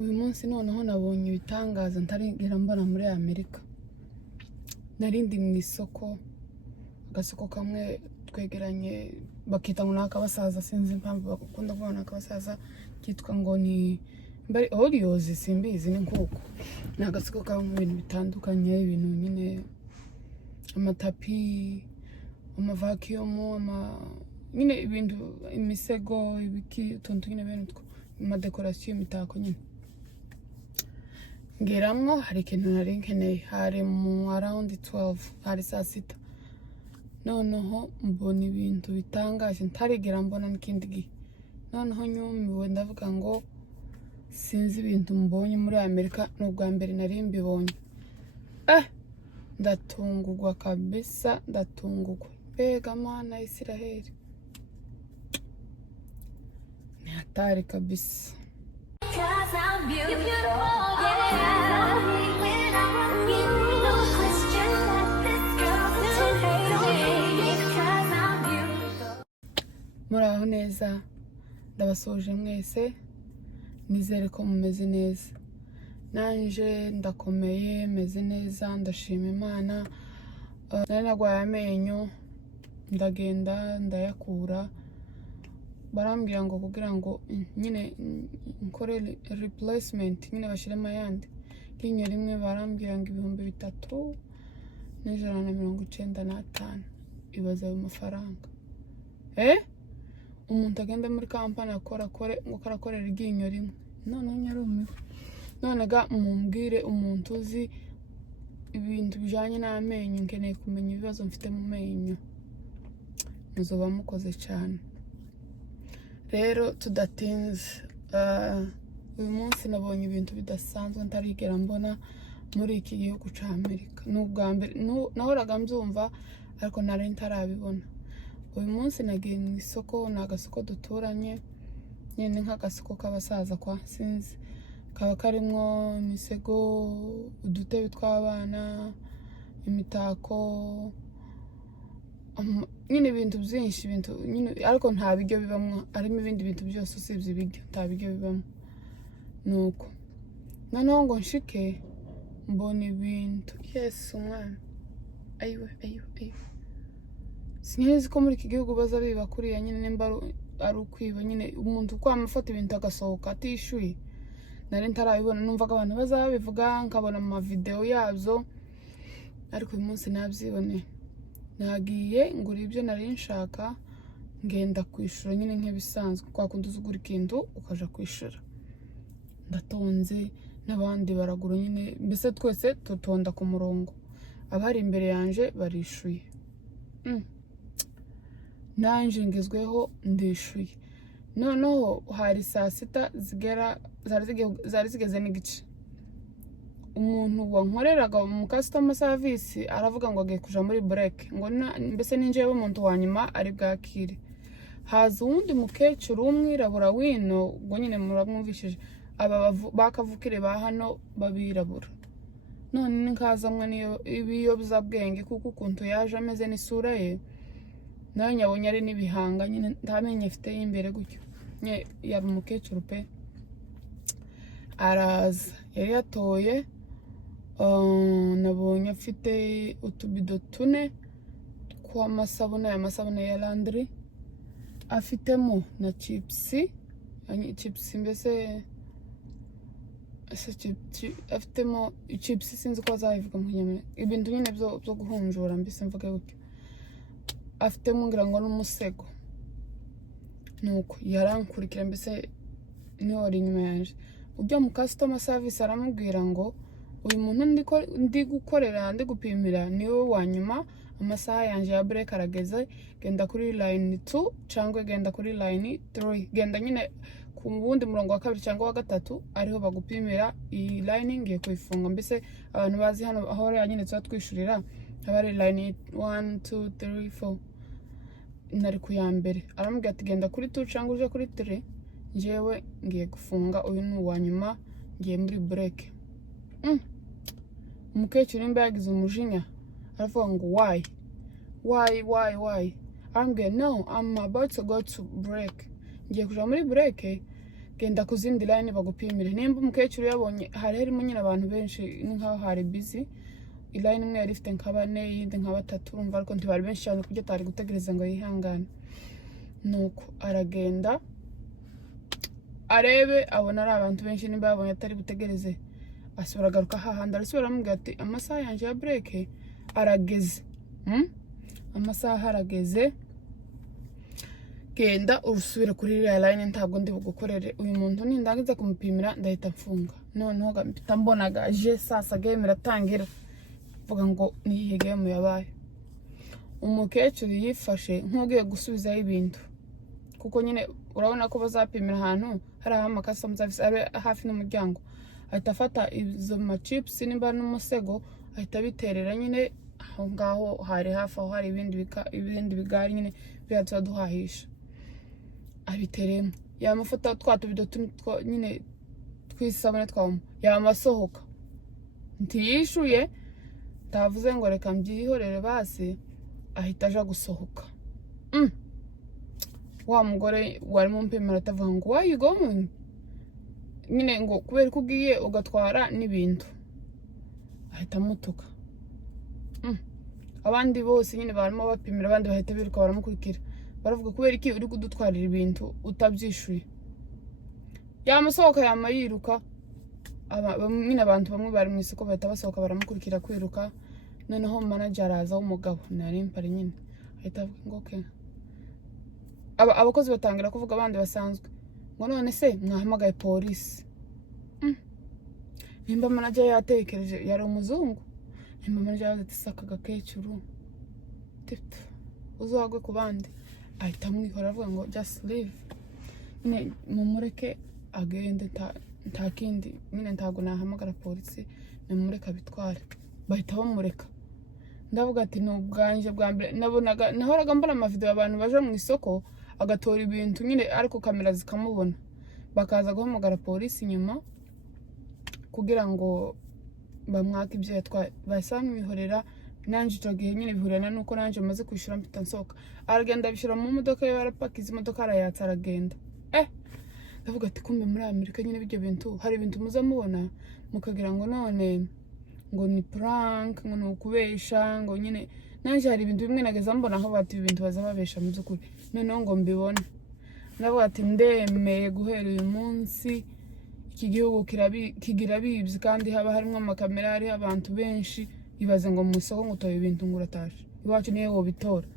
uyu munsi noneho nabonye ibitangaza ntarigera mbona muri Amerika. Narindi mu isoko, agasoko kamwe twegeranye bakita ngo nakabasaza, sinzi impamvu bakunda kubona akabasaza, kitwa ngo ni mbari Oreos, simbizi ni nkuko. Ni agasoko kabamo ibintu bitandukanye, ibintu nyine amatapi, amavacuum, nyine ibintu, imisego, ibiki, utuntu nyine bene two, amadekorasiyo, imitako nyine. Ngeramwo hari ikintu nari nkeneye, hari mu around 12, hari saa sita. Noneho mbona ibintu bitangaje ntarigera mbona n'ikindi gihe. Noneho nyumiwe ndavuga ngo sinzi ibintu mbonye muri Amerika, n'ubwa mbere nari mbibonye. Ndatungurwa kabisa, ndatungurwa. Mbega Mana Isiraheli, ni hatari kabisa. Muraho neza, ndabasoje mwese, nizere ko mumeze neza. Nanje ndakomeye, meze neza, ndashima Imana. Nari nagwaye amenyo, ndagenda ndayakura. Barambwira ngo kugira ngo nyine nkore replacement, nyine bashiremo ayandi. Ryinyo rimwe barambwira ngo 3,195. Ibaza ayo mafaranga. Umuntu agenda muri kampani ngo karakorera iryinyo rimwe. None nyarumiwe. None ga mumbwire umuntu uzi ibintu bijanye n'amenyo, nkeneye kumenya ibibazo mfite mu menyo. Muzoba mukoze cyane. Rero tudatinze, uyu munsi nabonye ibintu bidasanzwe ntarigera mbona muri iki gihugu ca Amerika. N'ubwa mbere nahoraga mbyumva ariko nari ntarabibona. Uyu munsi nagiye mu isoko, ni agasoko duturanye, nyine nk'agasoko k'abasaza kwa, sinzi, kaba karimwo imisego, udutebe tw'abana, imitako, nyine ibintu byinshi, ibintu nyine, ariko nta biryo bibamwo, harimo ibindi bintu byose usibye ibiryo, nta biryo bibamwo. Nuko noneho ngo nshike mbona ibintu, Yesu umwana, ayiwe. Sinzi ko muri iki gihugu baza biba kuriya nyine, nimba ari ukwiba nyine, umuntu uko amufata ibintu agasohoka atishyuye. Nari ntarabibona, numvaga abantu bazabivuga, nkabona mu video yabyo, ariko uyu munsi nabyiboneye. Nagiye ngura ibyo nari nshaka, ngenda kwishura nyine nk'ibisanzwe, kwa kundi uzugura ikintu ukaja kwishura. Ndatonze n'abandi baragura nyine, mbese twese tutonda ku murongo. Abari imbere yanje barishuye. Nanje ngezweho ndishuye. Noneho hari saa sita zigera, zari zigeze n'igice. Umuntu wankoreraga mu customer service aravuga ngo agiye kuja muri break, ngo mbese ninjewe umuntu wanyuma ari bwakire. Haza uwundi mukecuru w'umwirabura wino, ngo nyine muramwumvishije, aba bakavukire ba hano babirabura. None nkazamwe niyo ibiyobuzabwenge, kuko ukuntu yaje ameze n'isura ye, nawe nyabonye ari n'ibihanga nyine, ntamenye afite y'imbere gutyo. Yari umukecuru pe. Araza, yari yatoye, nabonye afite utubido 4 tw'amasabune, amasabune ya laundry. Afitemo na chips mbese afitemo chips, sinzi ko azabivuga mu Kinyarwanda, ibintu nyine byo guhunjura, mbese mvuga gutyo. Afitemo ngira ngo n'umusego. Nuko yarankurikira, mbese niho ari inyuma yanje. Ujya mu customer service aramubwira ngo uyu muntu ndi gukorera, ndi gupimira niwe wanyuma, amasaha yanje ya break arageze, genda kuri line 2 cyangwa genda kuri line 3. Genda nyine ku wundi murongo wa 2 cyangwa wa 3, ariho bagupimira. Iyi line ngiye kuyifunga, mbese abantu bazi hano aho rero nyine tuba twishurira, habari line 1 2 3 4. Nari ku ya mbere, aramubwira ati genda kuri 2 cyangwa uje kuri 3, njewe ngiye gufunga, uyu ni uwanyuma, ngiye muri break. Umukecuru nimba yagize umujinya, aravuga ngo why? Arambwira no, I'm about to go to break. Ngiye kuja muri break, genda ku zindi line bagupimire. Nimba umukecuru yabonye hari harimo nyine abantu benshi n'inkaho hari busy, line imwe yari ifite nka 4 yindi nka 3, urumva ariko ntibari benshi cyane kujya atari gutegereza ngo yihangane. Nuko aragenda arebe abona ari abantu benshi, nimba yabonye atari butegereze asubira agaruka hahandi, arasubira aramubwira ati amasaha yanje ya break arageze. Amasaha arageze, genda urusubire kuri iriya line, ntabwo ndi bugukorere uyu muntu, nindangiza kumupimira ndahita mfunga. Noneho mpita mbona gaje sasa game iratangira, vuga ngo niyihe game yabaye. Umukecuru yifashe nk'ugiye gusubizaho ibintu, kuko nyine urabona ko bazapimira ahantu hari amakasa muzafise abe hafi n'umuryango. Ahita afata izo ma chips nimba n'umusego, ahita biterera nyine aho ngaho hari hafi aho hari ibindi bigari nyine byatsa duhahisha. Abiteremo yamufata twatubido nyine twisabone twamo yamasohoka, ntiyishuye, tavuze ngo reka mbyihorere basi, ahita aja gusohoka. Wa mugore wari mu mpimira atavuga ngo why you going, nyine ngo kubera ko ugiye ugatwara n'ibintu, ahita mutuka. Abandi bose nyine barimo bapimira, abandi bahita biruka baramukurikira, baravuga kubera iki uri kudutwarira ibintu utabyishuye. Yamusohoka yiruka, nyine abantu bamwe bari mu isoko bahita basohoka baramukurikira kwiruka. Noneho manager araza w'umugabo nari mpari nyine, ahita avuga ngo okay. Abakozi batangira kuvuga, abandi basanzwe ngo none se mwahamagaye polisi. Nimba manager yatekereje yari umuzungu, nimba manager yaza ati saka gakecuru tipto uzagwe ku bandi, ahita amwihora avuga ngo just leave, nyine mumureke agende, nta kindi nyine ntago nahamagara polisi, nimureka bitware. Bahita bamureka. Ndavuga ati n'ubwanje bwa mbere nahoraga mbona amavideo abantu baje mu isoko agatora ibintu nyine ariko kamera zikamubona, bakaza guhamagara polisi nyuma kugira ngo bamwaka ibyo yatwaye. Basamwihorera, nanje ico gihe nyine bihurana nuko nanje maze kwishura mpita nsoka. Aragenda bishira mu modoka ye, arapakiza imodoka arayatsa aragenda. Ndavuga ati kumbe muri Amerika nyine bijyo bintu hari ibintu muza mubona mukagira ngo none ngo ni prank, ngo nukubesha, ngo nyine nanje hari ibintu bimwe nageza mbona aho bati ibintu bazababesha mu byukuri, noneho ngo mbibone. Ndavuga ati ndemeye guhera uyu munsi iki gihugu kigira bibzi, kandi haba harimo amakamera, hari abantu benshi, ibaze ngo mu isoko ngo toye ibintu nguratashe iwacu niye wo bitora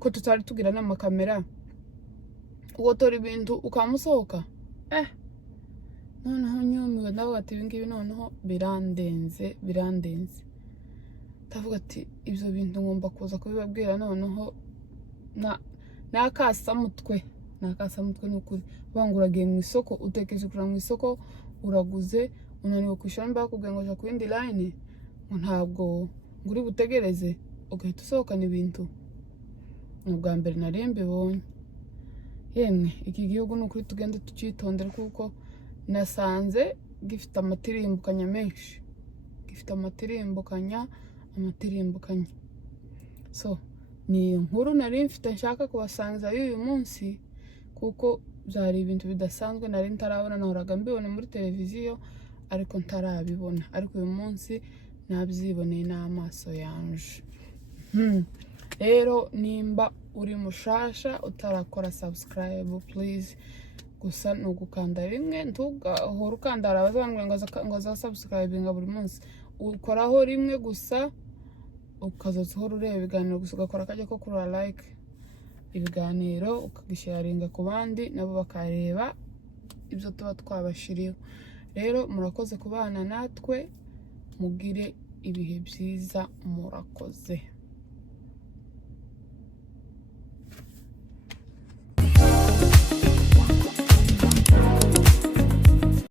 ko tutari tugira n'amakamera, ugotora ibintu ukamusohoka. Noneho nyumiwe, ndavuga ati ibingibi noneho birandenze. Ndavuga ati ibyo bintu ngomba kuza kubibabwira, noneho nakasamutwe n'ukuri. Banguragiye mu isoko, utekeje kura mu isoko, uraguze, unaniwe kwishura, mba bakubwiye ngo ja ku yindi line, ngo ntabwo nguri butegereze, ugahita usohokana ibintu. Ubwa mbere nari mbibonye. Yemwe iki gihugu n'ukuri tugende tucitondera, kuko nasanze gifite amatirimbukanya menshi, amatirimbukanya. So ni inkuru nari mfite nshaka kubasangiza y'uyu munsi, kuko byari ibintu bidasanzwe nari ntarabona. Nahoraga mbibona muri televiziyo ariko ntarabibona, ariko uyu munsi nabyiboneye n'amaso yanje. Rero nimba uri mushasha utarakora subscribe, please gusa nugukanda rimwe, ntugahora ukandara abazambwira ngo za subscribinga buri munsi. Ukoraho rimwe gusa, ukazoza uhora ureba ibiganiro gusa, ugakora akajya ko kurura like ibiganiro, ukagisharinga ku bandi nabo bakareba ibyo tuba twabashiriyeho. Rero murakoze kubana natwe, mugire ibihe byiza, murakoze.